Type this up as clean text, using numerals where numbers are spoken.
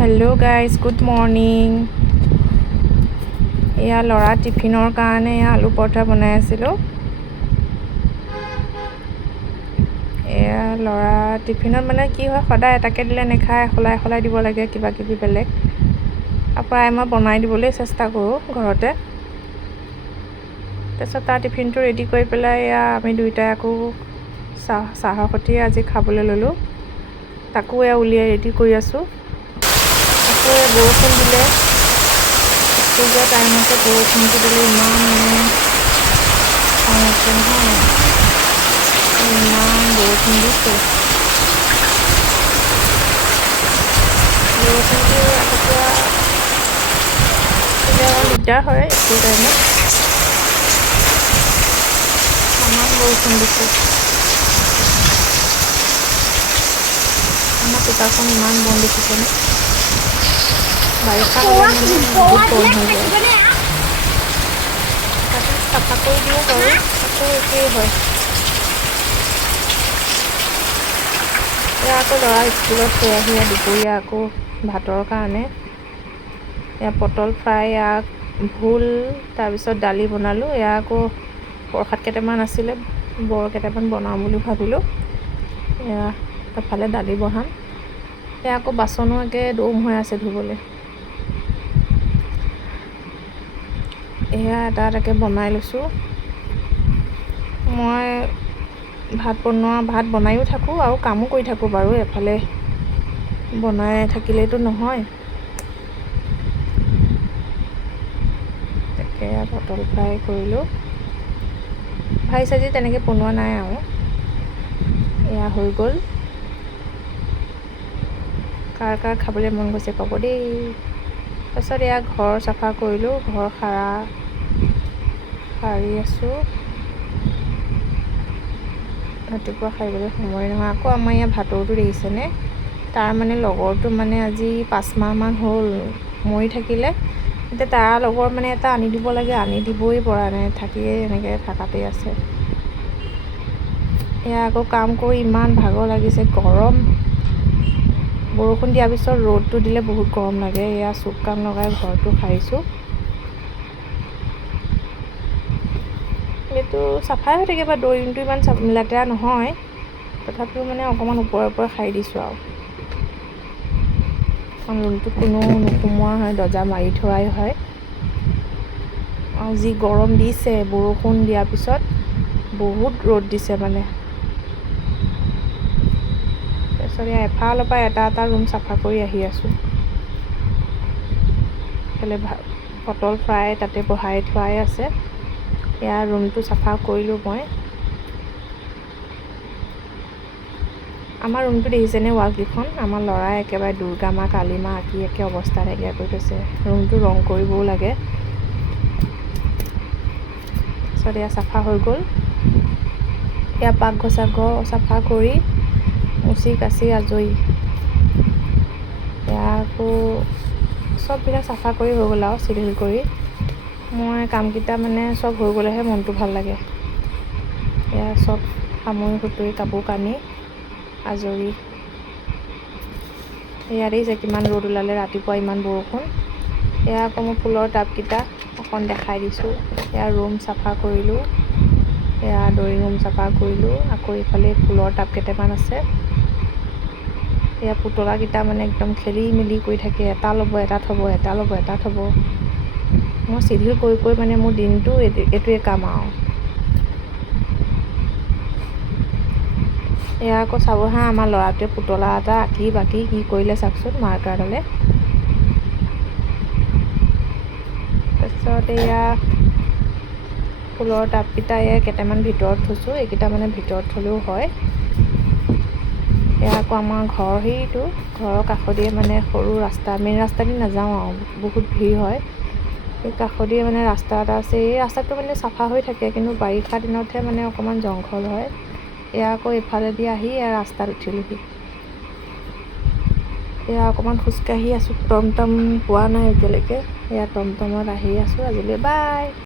Hello' guys, good morning. এয়া ল'ৰা টিফিনৰ কাৰণে আলু পৰঠা বনাই আছিলোঁ। এয়া ল'ৰা টিফিনত মানে কি হয়, সদায় এটাকে দিলে নাখায়, সলাই সলাই দিব লাগে কিবা কিবি বেলেগ। প্ৰায় মই বনাই দিবলৈ চেষ্টা কৰোঁ ঘৰতে। তাৰপিছত তাৰ টিফিনটো ৰেডি কৰি পেলাই এয়া আমি দুয়োটাই আকৌ চাহৰ সৈতে আজি খাবলৈ ল'লোঁ। তাকো এয়া উলিয়াই ৰেডি কৰি আছোঁ। আকৌ বৰষুণ দিলে, স্কুল যোৱা টাইমতে বৰষুণটো দিলে, ইমান মানে খং উঠে নহয়, ইমান বৰষুণ দিছে। বৰষুণটো ৰাতিপুৱা দিলে অকণ দিগদাৰ হয় স্কুল টাইমত, ইমান বৰষুণ দিছে। আমাৰ চোতালখন ইমান বন দেখিছেনে? বাৰিষা হ'লে মানে বহুত বন হৈ যায়। তাতে চাফা কৰি দিওঁ বাৰু, আকৌ একেই হয়। এয়া আকৌ ল'ৰা স্কুলত থৈ আহি দুপৰীয়া আকৌ ভাতৰ কাৰণে এয়া পটল ফ্ৰাই, ভোল, তাৰপিছত দালি বনালোঁ। এয়া আকৌ প্ৰসাদ কেইটামান আছিলে, বৰ কেইটামান বনাওঁ বুলি ভাবিলোঁ। এয়া এফালে দালি বহাম। এয়া আকৌ বাচনো একে দম হৈ আছে ধুবলৈ। এয়া এটাকে বনাই লৈছোঁ। মই ভাত বনায়ো থাকোঁ আৰু কামো কৰি থাকোঁ বাৰু। এফালে বনাই থাকিলেতো নহয়। তাকে পটল ফ্ৰাই কৰিলোঁ। ভাজি চাজি তেনেকৈ বনোৱা নাই আৰু এয়া হৈ গ'ল। কাৰ কাৰ খাবলৈ মন গৈছে ক'ব দেই। তাৰপিছত এয়া ঘৰ চাফা কৰিলোঁ, ঘৰ সাৰি আছোঁ। ৰাতিপুৱা সাৰিবলৈ সময় নহয়। আকৌ আমাৰ ইয়াৰ ভাটৌটো দেখিছেনে? তাৰ মানে লগৰটো মানে আজি 5 মাহমান হ'ল মৰি থাকিলে। এতিয়া তাৰ লগৰ মানে এটা আনি দিব লাগে, আনি দিবই পৰা নাই, থাকিয়ে এনেকৈ থাকাতেই আছে। এয়া আকৌ কাম কৰি ইমান ভাগৰ লাগিছে, গৰম। বৰষুণ দিয়াৰ পিছত ৰ'দটো দিলে বহুত গৰম লাগে। এয়া চুক কাম লগাই ঘৰটো সাৰিছোঁ। এইটো চাফাই হৈ থাকে বা দৈনটো ইমান লেতেৰা নহয়, তথাপিও মানে অকণমান ওপৰে সাৰি দিছোঁ আৰু। কাৰণ ৰুমটোত কোনো নোসোমোৱা হয়, দৰ্জা মাৰি থোৱাই হয়। আৰু যি গৰম দিছে, বৰষুণ দিয়াৰ পিছত বহুত ৰ'দ দিছে মানে। তাৰপিছত এফালৰ পৰা এটা ৰুম চাফা কৰি আহি আছোঁ। এইফালে পটল ফ্ৰাই তাতে বহাই থোৱাই আছে। এয়া ৰুমটো চাফা কৰিলোঁ মই। আমাৰ ৰুমটো দেখিছেনে? ৱালকেইখন আমাৰ ল'ৰাই একেবাৰে দুৰ্গা মা, কালী মা আঁকি একে অৱস্থা নাইকিয়া কৰি থৈছে। ৰুমটো ৰং কৰিবও লাগে। তাৰপিছত এয়া চাফা হৈ গ'ল। এয়া পাকঘৰ চাফা কৰি মুচি কাচি আজৰি। এয়া আকৌ চববিলাক চাফা কৰি হৈ গ'ল আৰু চিজিল কৰি। মই কামকেইটা মানে চব হৈ গ'লেহে মনটো ভাল লাগে। এয়া চব সামৰি সুতৰি কাপোৰ কানি আজৰি। এয়া দেখিছে কিমান ৰ'দ ওলালে, ৰাতিপুৱা ইমান বৰষুণ। এয়া আকৌ মই ফুলৰ টাবকেইটা অকণ দেখাই দিছোঁ। এয়া ৰুম চাফা কৰিলোঁ, এয়া ড্ৰয়িং ৰুম চাফা কৰিলোঁ। আকৌ ইফালে ফুলৰ টাব কেইটামান আছে। এয়া পুতলাকেইটা মানে একদম খেলি মেলি কৰি থাকে, এটা ল'ব এটা থ'ব, এটা ল'ব এটা থ'ব। মই চিজিল কৰি মানে মোৰ দিনটো এইটোৱে কাম আৰু। এয়া আকৌ চাব হা, আমাৰ ল'ৰাটোৱে পুতলা এটা আঁকি বাকি কি কৰিলে চাওকচোন মাৰ্কাৰডালে। তাৰপিছত এয়া ফুলৰ টাবকেইটা এয়া কেইটামান ভিতৰত থৈছোঁ, এইকেইটা মানে ভিতৰত থ'লেও হয়। এয়া আকৌ আমাৰ ঘৰৰ কাষদিয়ে মানে সৰু ৰাস্তা, মেইন ৰাস্তা দি নাযাওঁ আৰু বহুত ভিৰ হয়। এই কাষদিয়ে মানে ৰাস্তা এটা আছে। এই ৰাস্তাটো মানে চাফা হৈ থাকে, কিন্তু বাৰিষা দিনতহে মানে অকণমান জংঘল হয়। এয়া আকৌ এইফালেদি আহি এয়া ৰাস্তাত উঠিলোহি। এয়া অকণমান খোজকাঢ়ি আছোঁ, টমটম পোৱা নাই এতিয়ালৈকে। এয়া টমটমত আহি আছোঁ আজিলৈ, বাই।